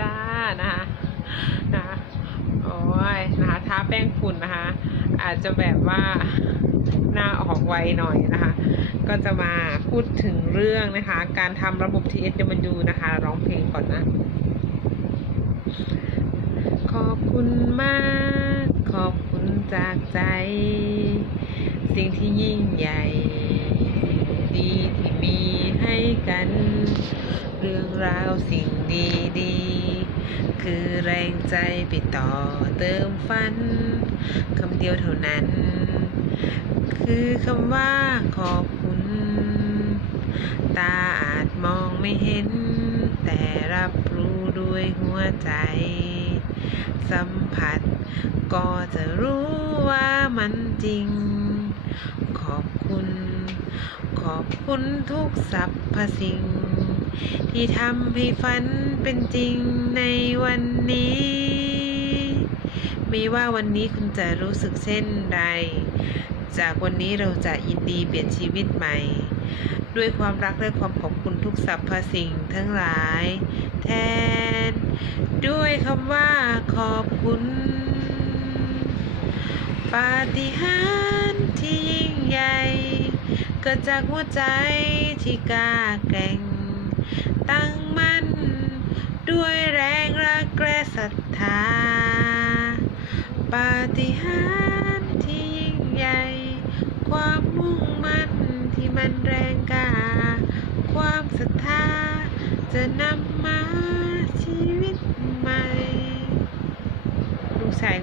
จ้านะคะนะโอ้ยนะคะทาแป้งฝุ่นนะคะ อาจจะแบบว่าหน้าออกไวหน่อยนะคะ ก็จะมาพูดถึงเรื่องนะคะ การทำระบบ TSW นะคะ ร้องเพลงก่อนนะ ขอบคุณมาก ขอบคุณจากใจ สิ่งที่ยิ่งใหญ่ดีที่มีให้กัน เรื่องราวสิ่งดีๆ คือแรงใจไปต่อเติมฝันคำเดียวเท่านั้น คือคำว่าขอบคุณ ตาอาจมองไม่เห็น แต่รับรู้ด้วยหัวใจ สัมผัสก็จะรู้ว่ามันจริง ขอบคุณ ขอบคุณทุกสรรพสิ่ง ที่ทำให้ฝันเป็นจริงในวันนี้ ไม่ว่าวันนี้คุณจะรู้สึกเช่นใด จากวันนี้เราจะยินดีเปลี่ยนชีวิตใหม่ ด้วยความรักและความขอบคุณทุกสรรพสิ่งทั้งหลาย แทน ด้วยคำว่าขอบคุณปาฏิหาริย์ที่ยิ่งใหญ่เกิดจากหัวใจที่กล้าแกร่ง ตั้งมั่น ด้วยแรงรักและศรัทธา ปาฏิหาริย์ที่ยิ่งใหญ่ ความมุ่งมั่นที่มันแรงกล้า ความศรัทธาจะนำมาชีวิตใหม่ลูกชาย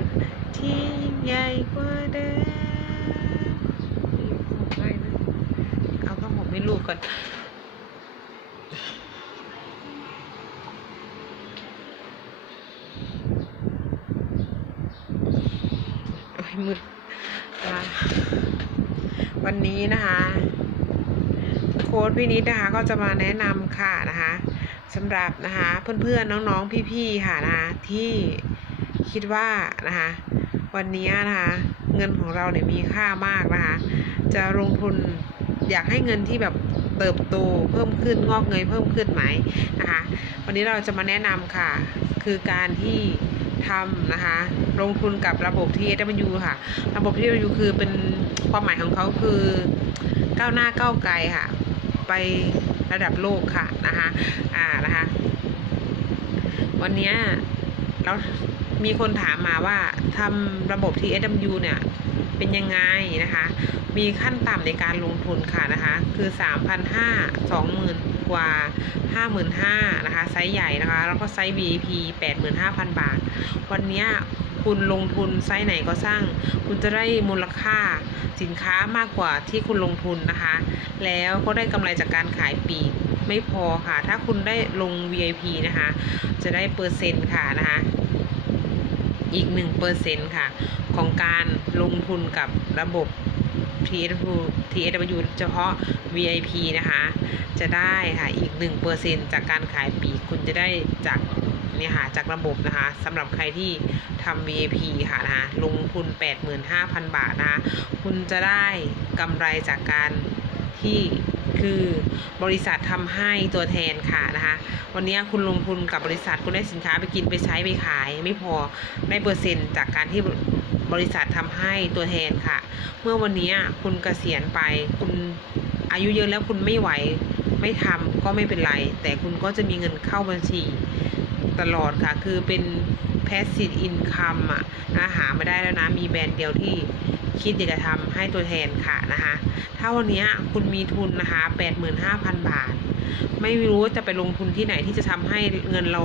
ที่ยิ่งใหญ่กว่าเดิมเอาผ้าห่มให้ลูกก่อน โอ้ยมืดอ่าวั นี้นะคะโค้ดพี่นิดนะคะก็จะมาแนะนำค่ะนะคะสำหรับนะคะเพื่อนๆน้องๆพี่ๆค่ะนะคะที่คิดว่านะคะวันนี้นะคะเงินของเราเนี่ยมีค่ามากนะคะจะลงทุนอยากให้เงินที่แบบเติบโตเพิ่มขึ้นงอกเงยเพิ่มขึ้นไหมนะคะวันนี้เราจะมาแนะนำค่ะ คือการที่ ทำนะคะ ลงทุนกับระบบ TSW ค่ะ ระบบ TSW คือเป็นความหมายของเขาคือก้าวหน้าก้าวไกลค่ะ ไประดับโลกค่ะนะคะอ่านะคะ วันนี้ยเรามีคนถามมาว่าทำระบบ TSW เนี่ยเป็นยังไงนะคะ มีขั้นต่ำในการลงทุนค่ะนะคะ คือ 3,500 20,000 กว่า 55,000นะคะไซส์ใหญ่นะคะ แล้วก็ไซส์ VIP 85,000 บาท วันนี้คุณลงทุนไซส์ไหนก็สร้าง คุณจะได้มูลค่าสินค้ามากกว่าที่คุณลงทุนนะคะ แล้วก็ได้กำไรจากการขายปีกไม่พอค่ะ ถ้าคุณได้ลง VIP นะคะ จะได้เปอร์เซ็นต์ค่ะนะคะอีกหนึ่งเปอร์เซนต์ค่ะ ของการลงทุนกับระบบ TSW TSW เฉพาะ VIP นะคะ จะได้ค่ะอีกหนึ่งเปอร์เซ็นจากการขายปีคุณจะได้จากเนี่ยค่ะจากระบบนะคะสำหรับใครที่ทำ VIP ค่ะนะคะลงทุน 85,000 บาทนะคะ คุณจะได้กำไรจากการที่ คือบริษัททำให้ตัวแทนค่ะนะคะวันนี้คุณลงทุนกับบริษัทคุณได้สินค้าไปกินไปใช้ไปขาย ไม่พอได้เปอร์เซ็นต์จากการที่บริษัททำให้ตัวแทนค่ะ เมื่อวันนี้คุณเกษียณไปคุณอายุเยอะแล้วคุณไม่ไหวไม่ทำก็ไม่เป็นไร แต่คุณก็จะมีเงินเข้าบัญชีตลอดค่ะ คือเป็น passive income อะนะหาไมาได้แล้วนะ มีแบรนด์เดียวที่ คิดอยากจะทำให้ตัวแทนค่ะนะคะ ถ้าวันนี้คุณมีทุนนะคะ 85,000 บาท ไม่รู้จะไปลงทุนที่ไหนที่จะทำให้เงินเรา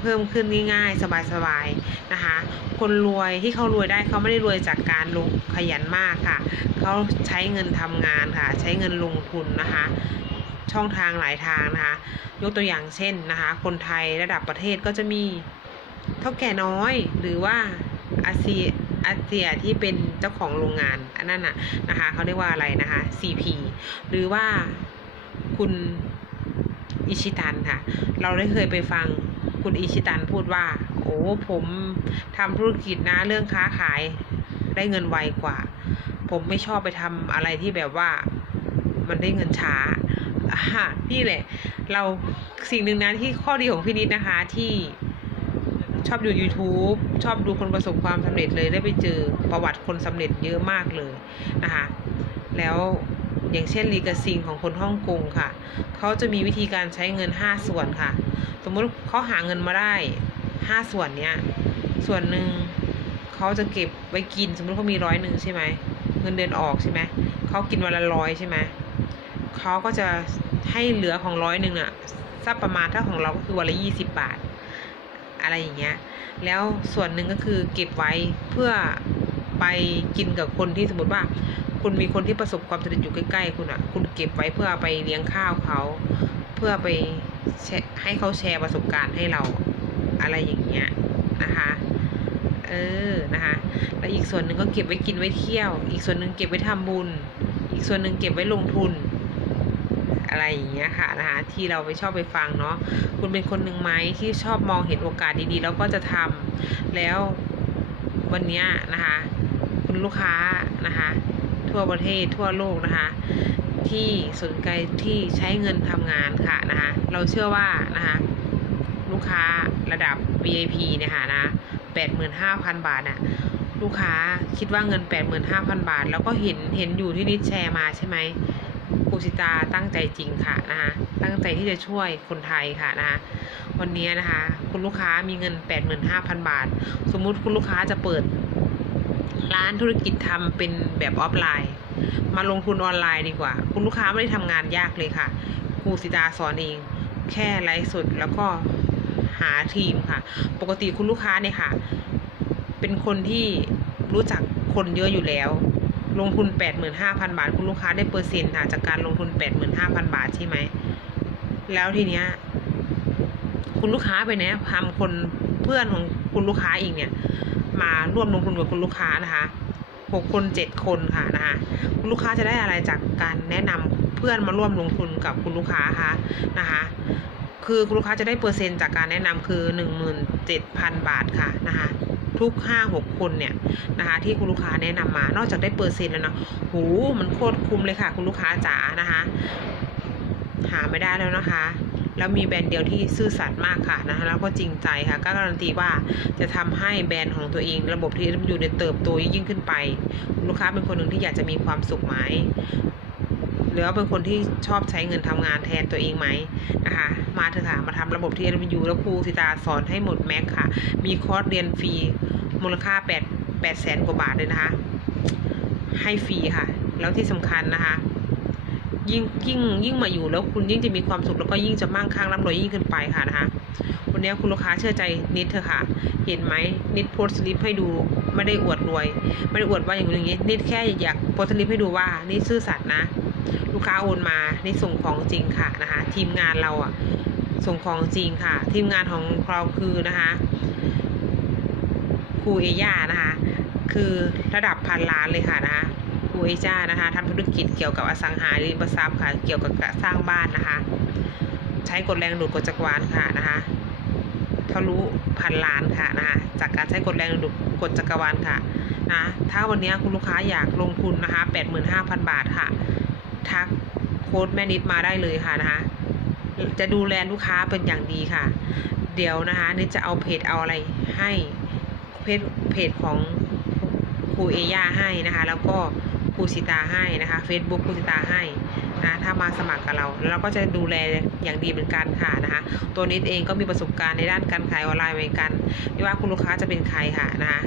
เพิ่มขึ้นง่ายๆ สบายๆนะคะ คนรวยที่เขารวยได้เขาไม่ได้รวยจากการลงขยันมากค่ะ เขาใช้เงินทำงานค่ะ ใช้เงินลงทุนนะคะ ช่องทางหลายทางนะคะ ยกตัวอย่างเช่นนะคะ คนไทยระดับประเทศก็จะมีเท่าแก่น้อยหรือว่าอาเซีย อาเซียที่เป็นเจ้าของโรงงานอันนั้นน่ะนะคะเขาเรียกว่าอะไรนะคะ CP หรือว่าคุณอิชิตันค่ะ เราได้เคยไปฟังคุณอิชิตันพูดว่า โอ้ผมทำธุรกิจนะเรื่องค้าขายได้เงินไวกว่า ผมไม่ชอบไปทำอะไรที่แบบว่ามันได้เงินช้าอ่านี่แหละ เราสิ่งหนึ่งนะที่ข้อดีของพี่นิดนะคะที่ ชอบดู YouTube ชอบดูคนประสบความสำเร็จเลยได้ไปเจอประวัติคนสำเร็จเยอะมากเลยนะคะแล้วอย่างเช่นลีกาซิงของคนฮ่องกงค่ะ เขาจะมีวิธีการใช้เงิน 5 ส่วนค่ะ สมมุติเขาหาเงินมาได้ 5 ส่วนเนี้ย ส่วนหนึ่งเขาจะเก็บไว้กิน สมมติเขามีร้อยหนึ่งใช่ไหม เงินเดือนออกใช่ไหม เขากินวันละร้อยใช่ไหม เขาก็จะให้เหลือของร้อยหนึ่งอะสักประมาณถ้าของเราก็คือวันละยี่สิบบาท อะไรอย่างเงี้ย แล้วส่วนหนึ่งก็คือเก็บไว้เพื่อไปกินกับคนที่สมมติว่า คุณมีคนที่ประสบความสำเร็จอยู่ใกล้ๆคุณอะคุณเก็บไว้เพื่อไปเลี้ยงข้าวเขา เพื่อไปให้เขาแชร์ประสบการณ์ให้เราอะไรอย่างเงี้ยนะคะ เออนะคะแล้วอีกส่วนหนึ่งก็เก็บไว้กินไว้เที่ยว อีกส่วนหนึ่งเก็บไว้ทำบุญ อีกส่วนหนึ่งเก็บไว้ลงทุน อะไรอย่างเงี้ยค่ะนะคะที่เราไปชอบไปฟังเนาะคุณเป็นคนหนึ่งไหมที่ชอบมองเห็นโอกาสดีๆ แล้วก็จะทำแล้ววันเนี้ยนะคะ คุณลูกค้านะคะ ทั่วประเทศทั่วโลกนะคะ ที่สนใจที่ใช้เงินทำงานค่ะนะคะเราเชื่อว่านะคะลูกค้าระดับ VIP เนี่ยค่ะนะ85,000 บาทน่ะลูกค้าคิดว่าเงิน 85,000 บาท แล้วก็เห็นเห็นอยู่ที่นิดแชร์มาใช่ไหม สิตาตั้งใจจริงค่ะนะคะตั้งใจที่จะช่วยคนไทยค่ะนะคะวันนี้นะคะ คุณลูกค้ามีเงิน 85,000 บาท สมมุติคุณลูกค้าจะเปิด ร้านธุรกิจทำเป็นแบบออฟไลน์ มาลงทุนออนไลน์ดีกว่า คุณลูกค้าไม่ได้ทำงานยากเลยค่ะครูสิตาสอนเอง แค่ไลฟ์สดแล้วก็หาทีมค่ะ ปกติคุณลูกค้าเนี่ยค่ะ เป็นคนที่รู้จักคนเยอะอยู่แล้ว ลงทุน 85,000 บาท คุณลูกค้าได้เปอร์เซ็นต์ค่ะจากการลงทุน 85,000 บาทใช่ไหม แล้วทีเนี้ย คุณลูกค้าไปแนะทำคนเพื่อนของคุณลูกค้าอีกเนี่ย มาร่วมลงทุนกับคุณลูกค้านะคะหกคนเจ็ดคนค่ะนะคะคุณลูกค้าจะได้อะไรจากการแนะนำเพื่อนมาร่วมลงทุนกับคุณลูกค้าคะนะคะ คือคุณลูกค้าจะได้เปอร์เซ็นต์จากการแนะนำคือหนึ่งหมื่นเจ็ดพันบาทค่ะนะคะ ทุกห้าหกคนเนี่ยนะคะที่คุณลูกค้าแนะนำมานอกจากได้เปอร์เซ็นต์แล้วนะโหมันโคตรคุ้มเลยค่ะ คุณลูกค้าจ๋านะคะหาไม่ได้แล้วนะคะแล้วมีแบรนด์เดียวที่ซื่อสัตย์มากค่ะนะคะแล้วก็จริงใจค่ะ ก็การันตีว่าจะทำให้แบรนด์ของตัวเอง ระบบที่อยู่ในเติบโตยิ่งขึ้นไป ลูกค้าเป็นคนหนึ่งที่อยากจะมีความสุขไหม หรือว่าเป็นคนที่ชอบใช้เงินทำงานแทนตัวเองไหมนะคะ มาเถอะค่ะ มาทำระบบที่อยู่แล้วครูสิตาสอนให้หมดแม็กค่ะ มีคอร์สเรียนฟรีมูลค่า8 8แสนกว่าบาทเลยนะคะ ให้ฟรีค่ะ แล้วที่สำคัญนะคะ ยิ่งยิ่งยิ่งมาอยู่แล้วคุณยิ่งจะมีความสุขแล้วก็ยิ่งจะมั่งคั่งร่ำรวยยิ่งขึ้นไปค่ะนะคะวันนี้คุณลูกค้าเชื่อใจนิดเถอะค่ะ เห็นไหมนิดโพสต์สลิปให้ดูไม่ได้อวดรวย ไม่ได้อวดว่าอย่างนี้อย่างนี้นิดแค่อยากโพสต์สลิปให้ดูว่านี่ซื่อสัตย์นะ ลูกค้าโอนมานี่ส่งของจริงค่ะนะคะ ทีมงานเราอะส่งของจริงค่ะ ทีมงานของเราคือนะคะครูเอย่านะคะ คือระดับพันล้านเลยค่ะนะคะครูเอจ้านะคะทำธุรกิจเกี่ยวกับอสังหาริมทรัพย์ค่ะ เกี่ยวกับสร้างบ้านนะคะ ใช้กดแรงดูดกดจักรวาลค่ะนะคะทะลุพันล้านค่ะนะคะจากการใช้กดแรงดูดกดจักรวาลค่ะนะถ้าวันนี้คุณลูกค้าอยากลงทุนนะคะ 85,000 บาทค่ะ ทักโค้ดแม่นิดมาได้เลยค่ะนะคะจะดูแลลูกค้าเป็นอย่างดีค่ะ เดี๋ยวนะคะนิดจะเอาเพจเอาอะไรให้เพจเพจของ รูเอย่าให้นะคะ แล้วก็ครูสิตาให้นะคะ Facebook ครูสิตาให้นะถ้ามาสมัครกับเรา เราก็จะดูแลอย่างดีเหมือนกันค่ะนะคะ ตัวนิดเองก็มีประสบการณ์ในด้านการขายออนไลน์เหมือนกันไม่ว่าคุณลูกค้าจะเป็นใครค่ะนะคะ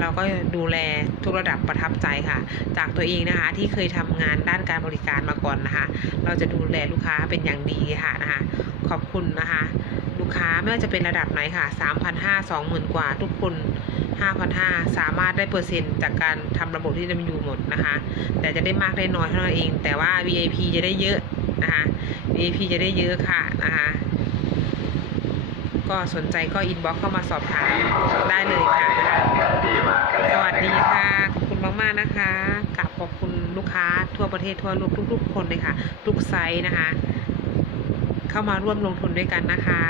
เราก็ดูแลทุกระดับประทับใจค่ะ จากตัวเองนะคะที่เคยทำงานด้านการบริการมาก่อนนะคะ เราจะดูแลลูกค้าเป็นอย่างดีค่ะนะคะ ขอบคุณนะคะ ลูกค้าไม่ว่าจะเป็นระดับไหนค่ะ3,500 20,000 กว่าทุกคน 5,500 สามารถได้เปอร์เซ็นต์จากการทำระบบที่จะอยู่หมดนะคะ แต่จะได้มากได้น้อยเท่านั้นเอง แต่ว่า VIP จะได้เยอะนะคะ VIP จะได้เยอะค่ะนะคะก็สนใจก็อินบ็อกเข้ามาสอบถามได้เลยค่ะนะคะสวัสดีค่ะขอบคุณมากๆนะคะกราบขอบคุณลูกค้าทั่วประเทศทั่วโลกทุก ๆ คนเลยค่ะ ทุกไซส์นะคะ เข้ามาร่วมลงทุนด้วยกันนะคะ